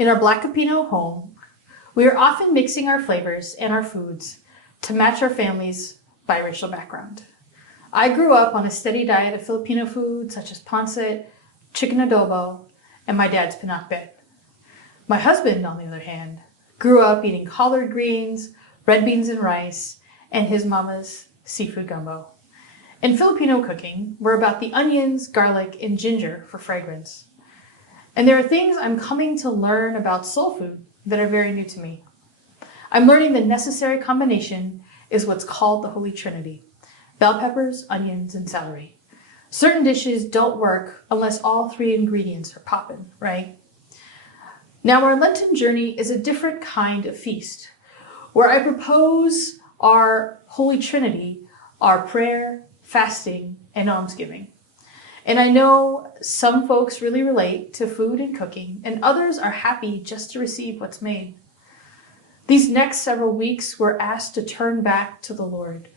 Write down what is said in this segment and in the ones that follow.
In our Black Filipino home, we are often mixing our flavors and our foods to match our family's biracial background. I grew up on a steady diet of Filipino food such as pancit, chicken adobo, and my dad's pinakbet. My husband, on the other hand, grew up eating collard greens, red beans and rice, and his mama's seafood gumbo. In Filipino cooking, we're about the onions, garlic, and ginger for fragrance. And there are things I'm coming to learn about soul food that are very new to me. I'm learning the necessary combination is what's called the Holy Trinity: bell peppers, onions, and celery. Certain dishes don't work unless all three ingredients are popping, right? Now, our Lenten journey is a different kind of feast, where I propose our Holy Trinity, our prayer, fasting, and almsgiving. And I know some folks really relate to food and cooking, and others are happy just to receive what's made. These next several weeks, we're asked to turn back to the Lord.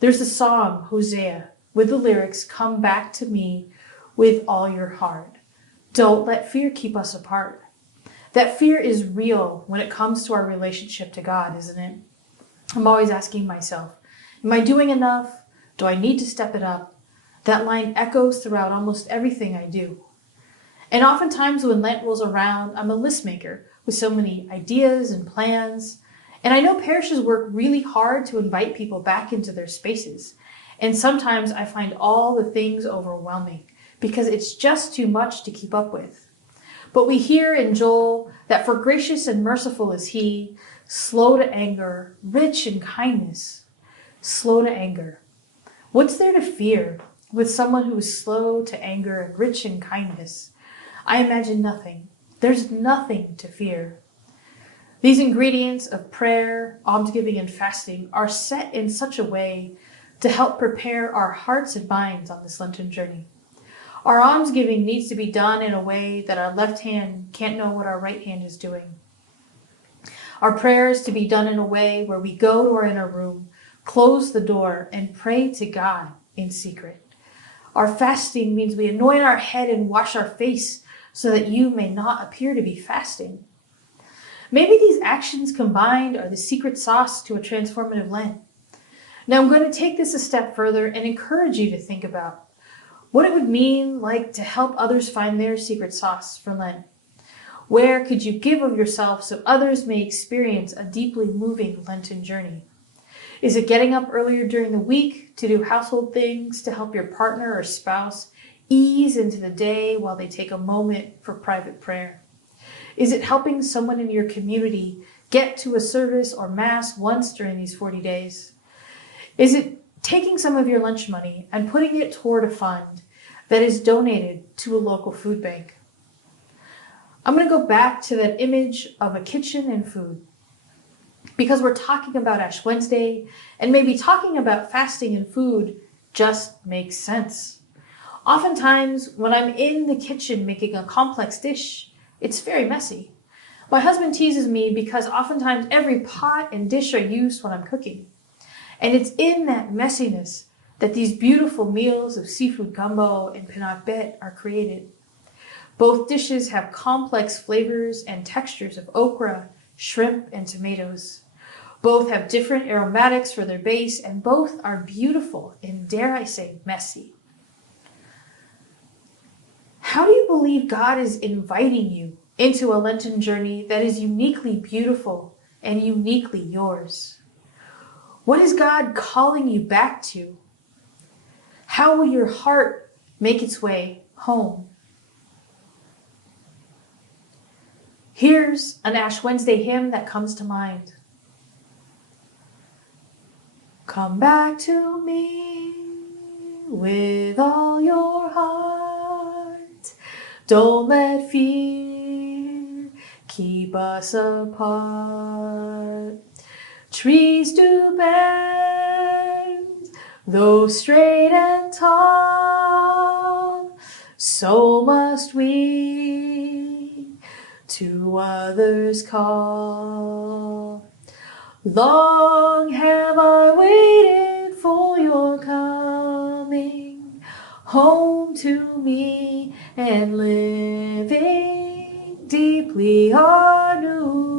There's a song, Hosea, with the lyrics, "Come back to me with all your heart. Don't let fear keep us apart." That fear is real when it comes to our relationship to God, isn't it? I'm always asking myself, am I doing enough? Do I need to step it up? That line echoes throughout almost everything I do. And oftentimes when Lent rolls around, I'm a list maker with so many ideas and plans. And I know parishes work really hard to invite people back into their spaces. And sometimes I find all the things overwhelming because it's just too much to keep up with. But we hear in Joel that for gracious and merciful is he, slow to anger, rich in kindness, slow to anger. What's there to fear with someone who is slow to anger and rich in kindness? I imagine nothing. There's nothing to fear. These ingredients of prayer, almsgiving, and fasting are set in such a way to help prepare our hearts and minds on this Lenten journey. Our almsgiving needs to be done in a way that our left hand can't know what our right hand is doing. Our prayers to be done in a way where we go to our inner room, close the door, and pray to God in secret. Our fasting means we anoint our head and wash our face so that you may not appear to be fasting. Maybe these actions combined are the secret sauce to a transformative Lent. Now I'm going to take this a step further and encourage you to think about what it would mean like to help others find their secret sauce for Lent. Where could you give of yourself so others may experience a deeply moving Lenten journey? Is it getting up earlier during the week to do household things to help your partner or spouse ease into the day while they take a moment for private prayer? Is it helping someone in your community get to a service or mass once during these 40 days? Is it taking some of your lunch money and putting it toward a fund that is donated to a local food bank? I'm going to go back to that image of a kitchen and food, because we're talking about Ash Wednesday, and maybe talking about fasting and food just makes sense. Oftentimes, when I'm in the kitchen making a complex dish, it's very messy. My husband teases me because oftentimes every pot and dish are used when I'm cooking. And it's in that messiness that these beautiful meals of seafood gumbo and pinakbet are created. Both dishes have complex flavors and textures of okra, shrimp, and tomatoes. Both have different aromatics for their base, and both are beautiful and, dare I say, messy. How do you believe God is inviting you into a Lenten journey that is uniquely beautiful and uniquely yours? What is God calling you back to? How will your heart make its way home? Here's an Ash Wednesday hymn that comes to mind. Come back to me with all your heart. Don't let fear keep us apart. Trees do bend, though straight and tall, so must we to others call. Long have I waited for your coming home to me and living deeply anew.